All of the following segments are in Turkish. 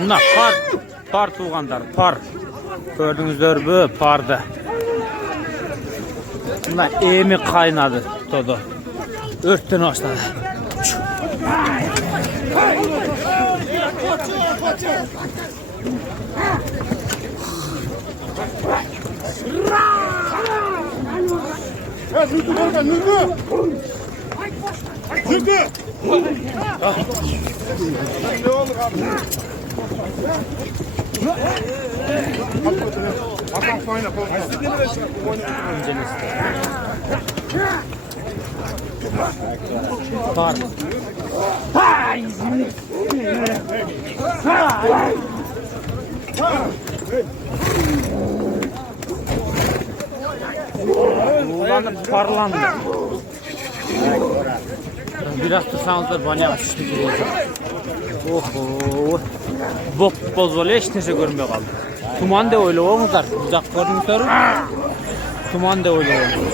Buna par tuğanlar, par. Gördüğünüzler bu parda. Buna emi kaynadı todo. Örtten başladı. Par. Ulanıp parlandı. Biraz tursanızlar bana düştü giriyor. Oho. Bop boz böyle hiç neyse görmüyor kaldı. Tuman da öyle olmuşlar. Uzak görünüşler. Tuman da öyle olmuş.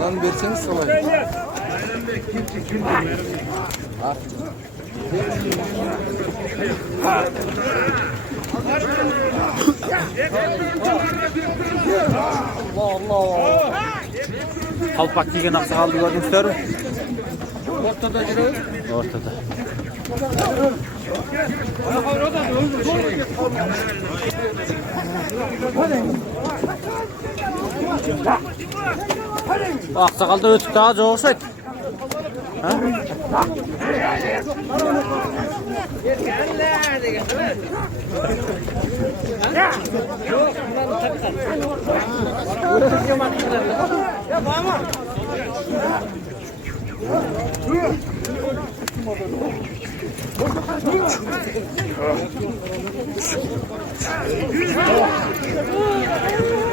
Bana verseniz salayım. Allah. Kalpak giygen aksakallı gördünüzler mi? Ortada duruyor. Ortada. Aksakalda ötüp daha çok olsaydı.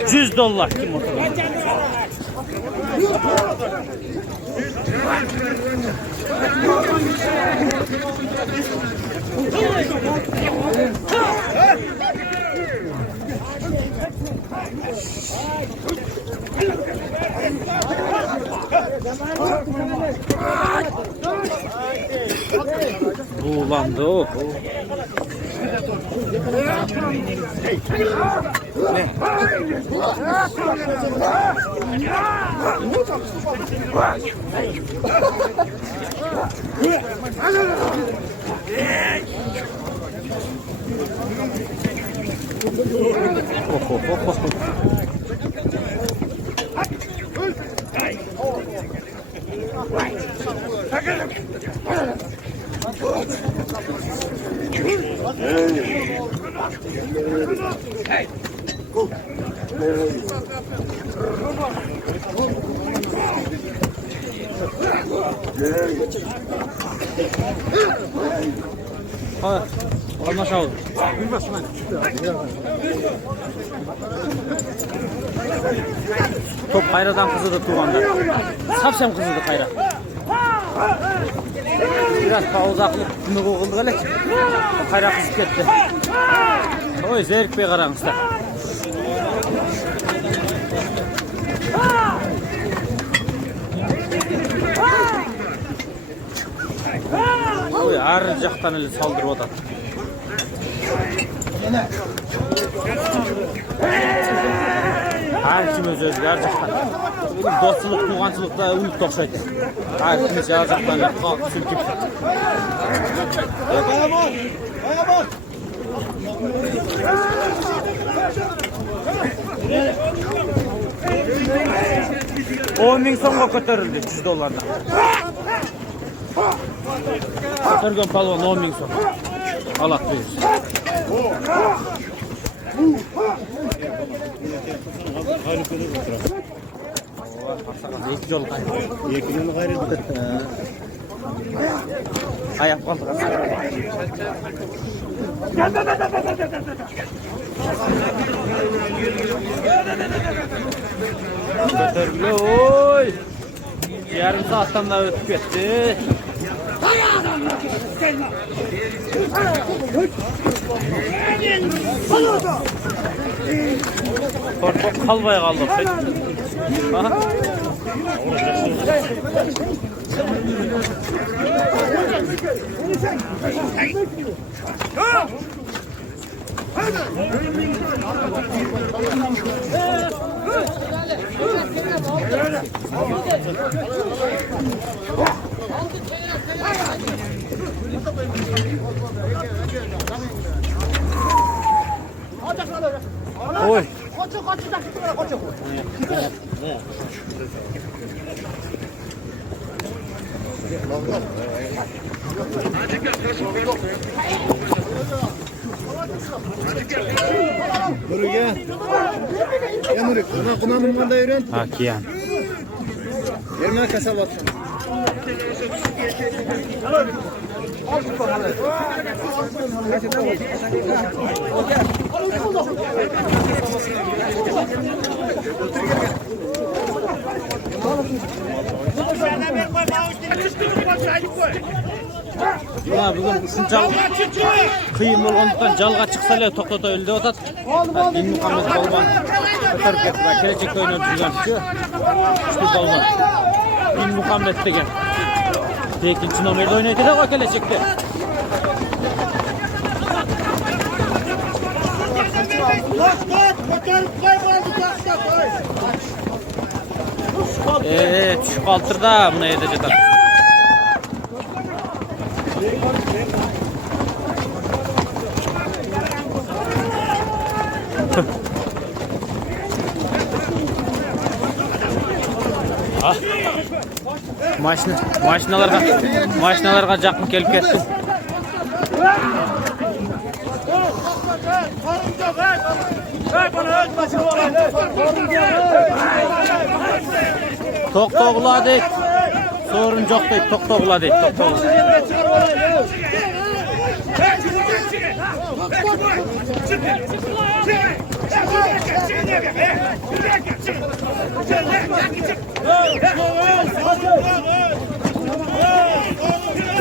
$100 kim oturdu? Buğulandı o. Ne? Hadi, anlaşalım. Top Kayra'dan kızıdı Tuğan'da. Sapsam kızıdı Kayra. Biraz pauzaqlık kimi qoğuldu gələk. Qayraq isib ketdi. Oy, zerikpey qarаңызlar. Oy, arı jaqtan ele saldırıb otat. Her kim öz jaqtan. Dostçuluk, tuğançılıqda ümit toxşaydı. Her kim jaqtan qalıb sülküb. Ayamon! Ayamon! 10.000 so'mga ko'tarildi $100. Ko'targan palvon 10.000 so'm. Alaq berish. İki yol gayrı. İki yol gayrı. Ayak kaldı. Götürgülü oy. Yarım saatten daha ötüp gitti. Korkak kalmaya kaldı. Aha. Oy. Buraya. Yamuruk, kumamın manda öğren. Hakiyan. Yerine kasabet. Buna bugün şunçal kıyım olğanlıktan jalga çıksa ele toktata öldü otat. Bin Muhammed Balban kotarıp ketdi. Gelecekte oynayıp жүрген kişi. Üstü Balban. Bin Muhammed degen. Tekinci nomerde oynaydı da o gelecekte. Düşük kaltırda buna edecek. Ah. Maşinalarga жақын келіп кетті. Toqtoğula deyik. Sorun жоқ deyik, toqtoğula deyik, toqtoğula.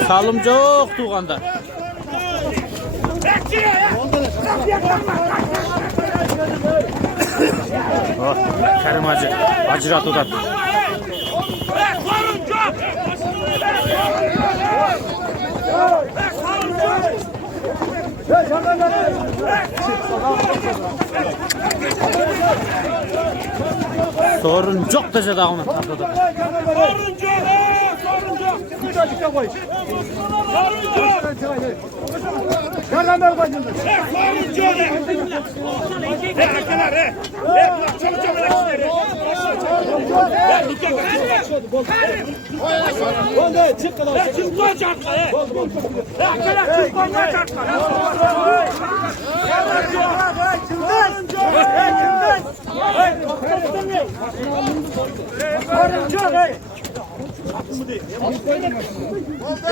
Salım жоқ туғанда. Кәрім Hacı ажыратуда. Sorun жоқ dese dağına tartıda.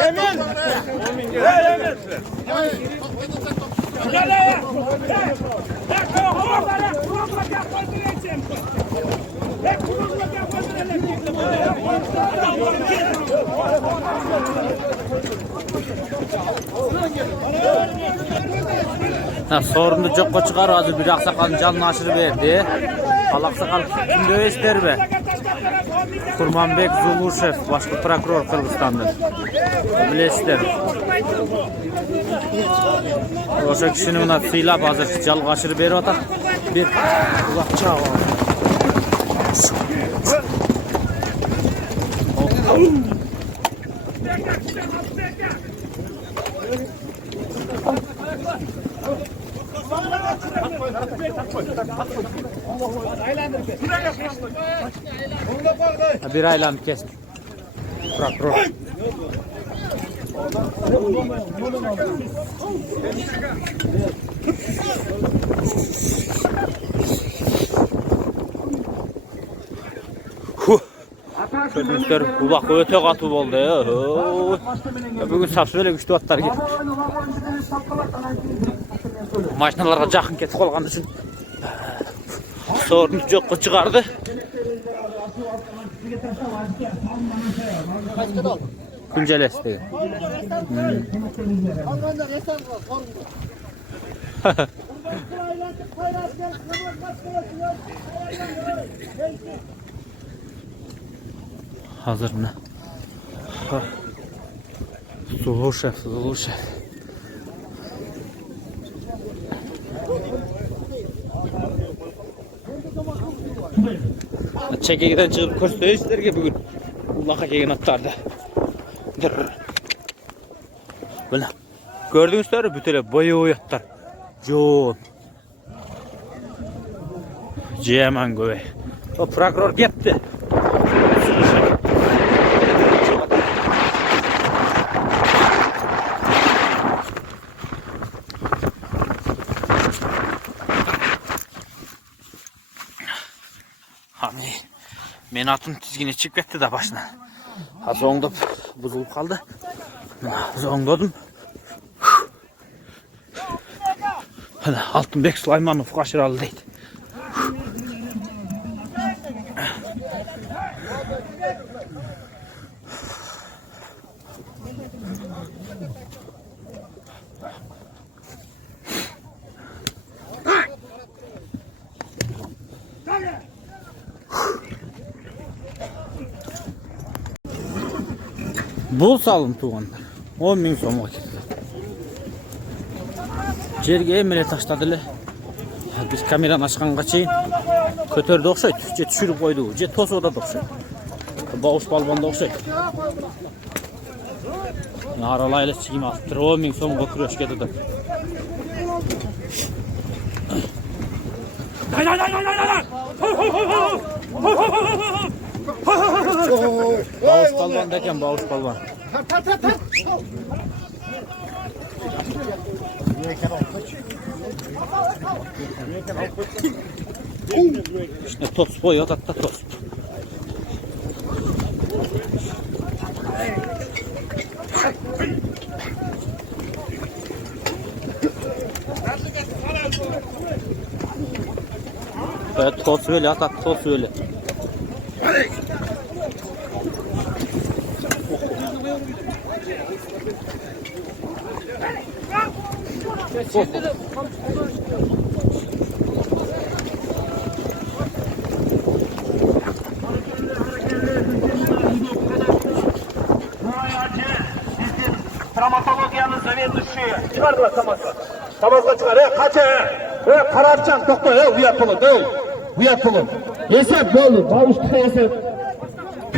Emin. Sorunu çok çıkar hazır bir aksakalın canını aşırı verdi. Al aksakal kimde ister be? Kurmanbek Zuluşev, başka prokuror Kırgızistan'dan. Bilesizler. Oşa kişinin ona sıylap hazır jalga aşırı beri atar. Bir uzakça var. Bir aylan kes. Prokuror. Kötülükler kulak öte katı oldu ya. Bugün saf böyle güçlü atlar geldi. Maşinalarga жақын кетip kalgan için sorunu çok çıkardı. Güncelesi değil. Hazır mı? Zuluşev. Çekegiden çıkıp kösteyizler ki bugün. Ullaka kegen atlardı. Böyle. Gördüğünüzler bütüle boyu oyatlar. Joğun. Ceman göğe. O prokuror gitti. Hani menatın tizgini çıkıp etti de başına. Az oğunda buzulup kaldı. Az oğundadım. Hadi Altınbek Süleymanov kaçıralı değil. Bol salın tuğanlar. 10.000 so'm ketdi. Jerga emele tashladılar. Biz kamerani ochganga cheyin ko'tardi o'xshaydi. Je tushirib qo'ydi, je to'suvda o'xshaydi. Boğuş balbonda o'xshaydi. Naralaylar chigim olib 10.000 so'mga kurash ketdi. Boğuş balbonda ekan, boğuş balbon. İşte tost koyuyor, hatta tost. Evet, tost böyle, hatta tost böyle. Oh. Travmatologiyanın заведующие. Çıkardılar Tamaz'a. Tamaz'a çıkar. Kaç Kararcan doktor. Uyat olun. Uyat olun. Yesep ne olur? Bağıştıkı yesep.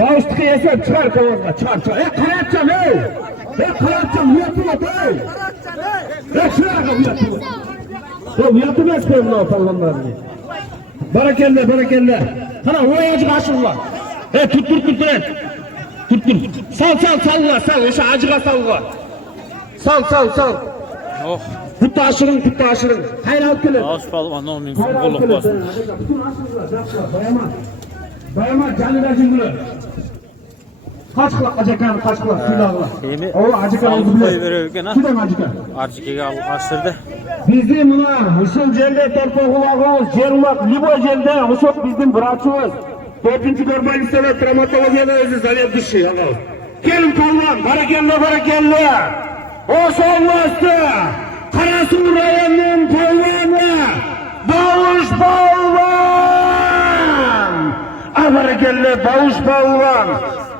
Bağıştıkı yesep çıkar Tamaz'a. Çıkar. Kararcan Kararcan uyat olun. Şuraya uyat olun. Uyat olun istiyorum lan otallanlarını. Barakelle. Sana uyacık aşın var. Tuttur. Sal. Eşe acığa salla. Sal. Oh. Tuttu aşırın. Hayır alıp gelin. Boğuş balbon 10.000 so'm qo'llab qo'ysin. Dayaman. Canlı versin bunu. Kaç kılak acıkan, kaç kılak silahla. Yemi O acıkan salgı oldu koyu bile. veriyorken ha. Şuradan acıkan. Arjike'ye açtırdı. Bizim mına uşul jelde terpoğulağımız, jerulak, libo jelde uşuk bizim bırakçımız. 4. Görme Liseli Travmatolojiya özü Zalet Dışı yalı. Gelin palvan, barakelle. O sonbastı. Karasu rayonunun palvanı. Bağış Balvan. Barakelle Bağış Balvan.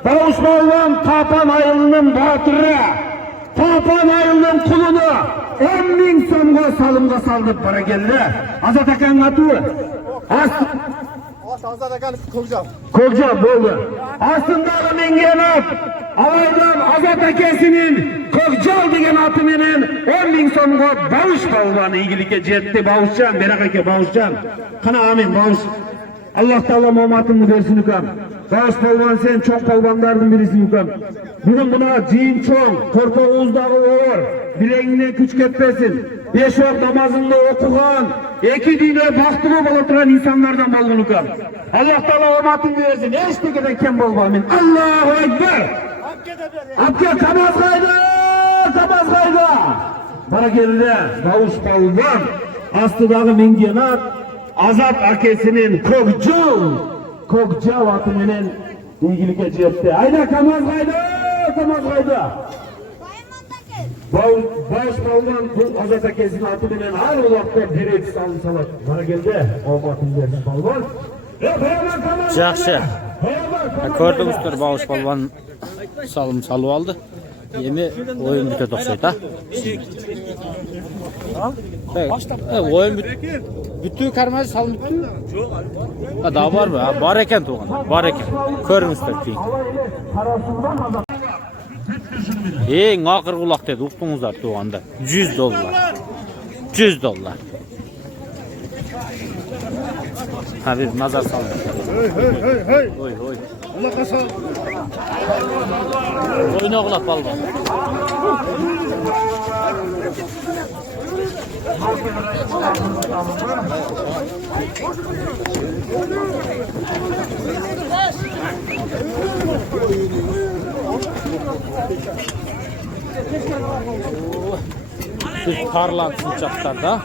Bağış Balvan Tapan ayılının batırı. Tapan ayılının kulunu 10.000 somga salımga saldıp barakelle. Azat akan atı. Azat akan Kokca boldu. Aslında mengen at. Alaydan Azat akesinin Kokcal degen atı menen 10.000 somga Bağış Balvanı iyilikке jetti. Bağışcan, Berak ake Bağışcan. Kana amin Bağış. Allah Teala muhammatını versin ukam. Bağış Balvan sen çok balvanlardan birisin ukam. Bugün buna ciğin çoğun, korkağızdağı oğur, bileğine güç ketmesin. 5 vakit namazını okugan, 2 dine baktırı buluturan insanlardan bolgun ukam. Allah Teala muhammatını versin. Eştekede kem bolvamin. Allahu Ekber. Abke kamaz kayda. Barakelle Bağış Balvan astıdağı mengenat Azat akesinin Kokcal atı menen ilgilikке jetti. Ayda kamaz kayda. Bağış Balvan bu Azat akesinin atı menen her ulakta bir et salın salat. Barakelle olmatın versin Balvan. Жақсы. Көрдіңіздер Bağış Balvan salым салып алды. Yemi oyun bite toksaydı ha. Oyun bütü karmaz salım bütü. Ha daha var mı? Ha, var eken tuğan. Var eken. Körmüşler ki. Ağır kulak dedi. Uqtunuzlar tuğanda. $100. $100. Ha bir nazar salın. Oy. Allah kasal. Oyuna kulak balba. Biz parlansın çaklarda.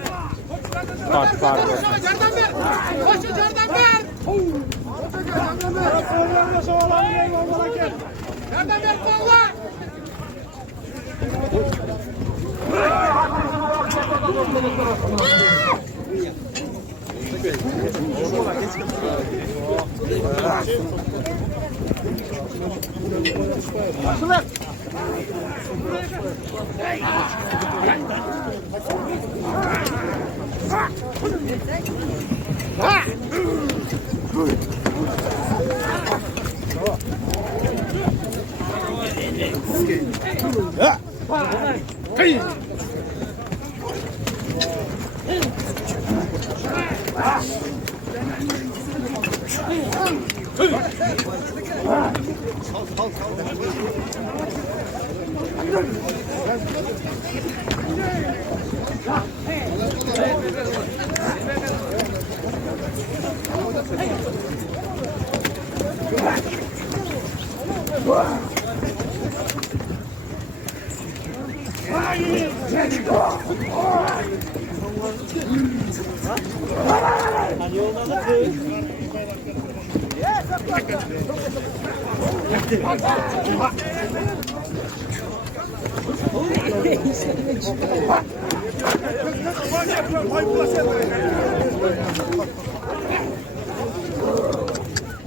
Par.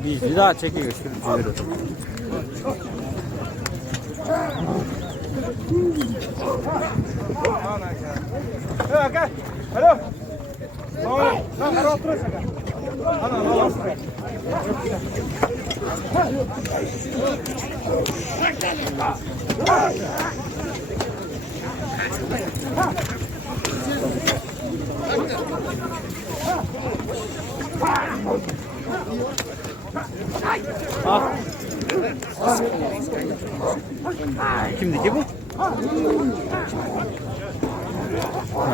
Bir daha çekiyor sürücüleri. Alo. Kimdiki bu?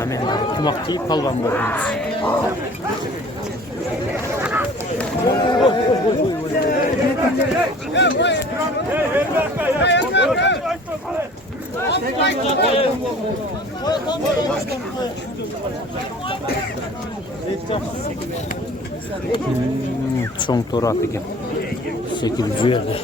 Hemen kumak deyip kalban boğdunuz. Çoğun toru attı ki. 800 verdi.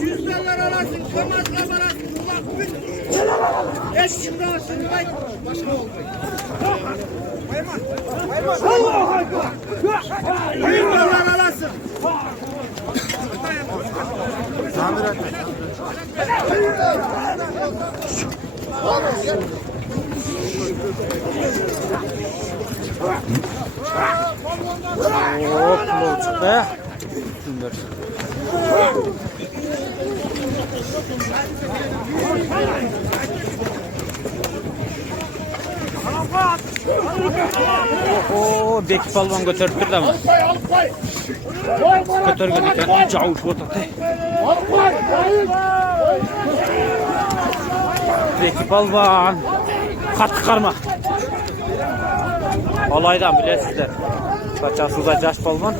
Yüzlerler arasın, kamazlar arasın, kulak bütün. Eşkinde arasın, başka olmayın. Yüzlerler arasın. Hop, bu çıktı. Sünder. Oho, Bekir Palvan götürttürdü ama. Götürgediken cavuş oturdu. Bekir Palvan kat çıkarma. Olaydan bilesizler. Kaçasızda Caş Palvan.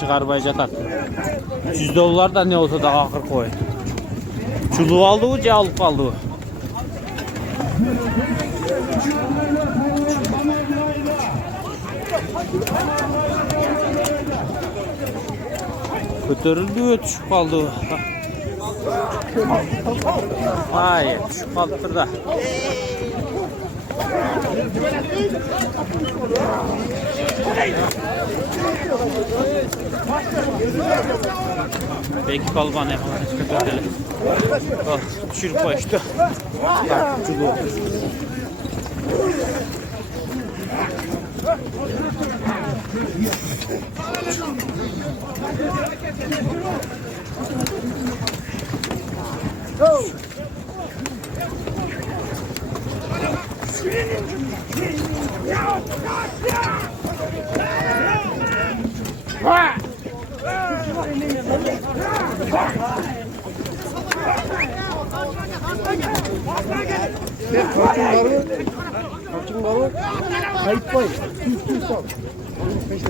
Çıkarmaya jatar. $100 da ne olsa da akır koy. Çuluğu aldı o, alıp kaldı o. Götürüldü, düşüp kaldı o. Hayır, düşüp kaldı da. Belki Palvan yapar. Düşürüp koştu. Kaçın balı? Kayıp var. Tüy sal. Peşte.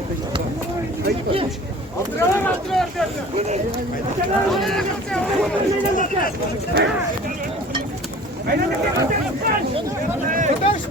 Kayıp var. Arkadaş